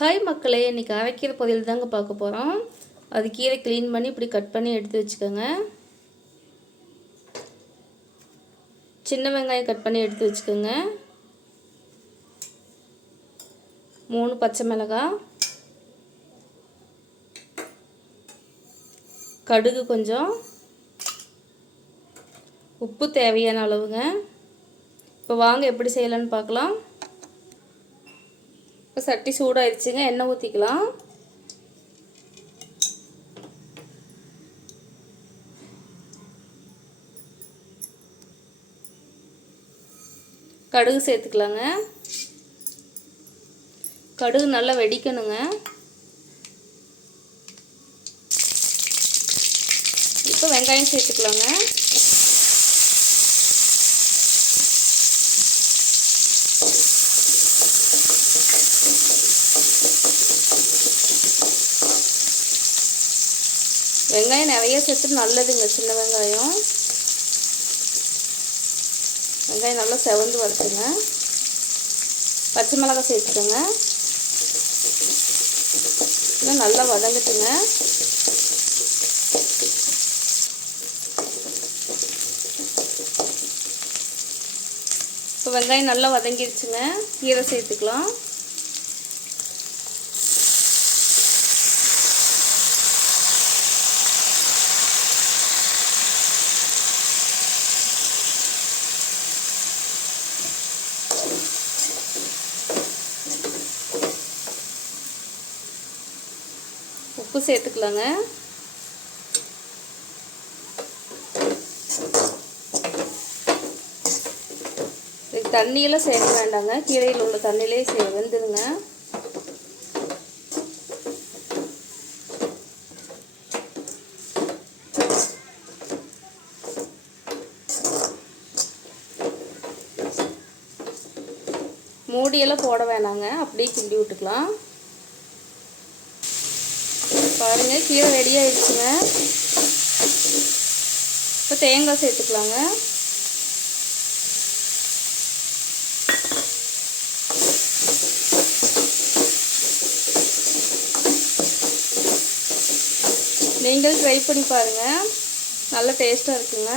Hi மக்களே, இன்றைக்கி அரைக்கீரை பொரியல் தாங்க பார்க்க போகிறோம். அது கீரை க்ளீன் பண்ணி இப்படி கட் பண்ணி எடுத்து வச்சுக்கோங்க. சின்ன வெங்காயம் கட் பண்ணி எடுத்து வச்சுக்கோங்க. 3 பச்சை மிளகாய், கடுகு கொஞ்சம், உப்பு தேவையான அளவுங்க. இப்போ வாங்க எப்படி செய்யலான்னு பார்க்கலாம். இப்போ சட்டி சூடாகிடுச்சுங்க, எண்ணெய் ஊற்றிக்கலாம். கடுகு சேர்த்துக்கலாங்க. கடுகு நல்லா வெடிக்கணுங்க. இப்போ வெங்காயம் சேர்த்துக்கலாங்க. வெங்காயம் நிறைய சேர்த்து நல்லதுங்க. சின்ன வெங்காயம் நல்லா செவந்து வரட்டுங்க. பச்சை மிளகாய் சேர்த்துக்கோங்க. இன்னும் நல்லா வதங்கட்டுங்க. இப்போ வெங்காயம் நல்லா வதங்கிடுச்சுங்க. கீரை சேர்த்துக்கலாம். உப்பு சேர்த்துக்கலாங்க. இதுக்கு தண்ணியெல்லாம் சேர்க்க வேண்டாங்க. கீரையில் உள்ள தண்ணியிலே வெந்துடுங்க. மூடியெல்லாம் போட வேணாங்க, அப்படியே கிண்டி விட்டுக்கலாம். பாருங்கள், கீரை ரெடி ஆயிடுச்சுங்க. இப்போ தேங்காய் சேர்த்துக்கலாங்க. நீங்கள் ட்ரை பண்ணி பாருங்கள், நல்ல டேஸ்ட்டாக இருக்குங்க.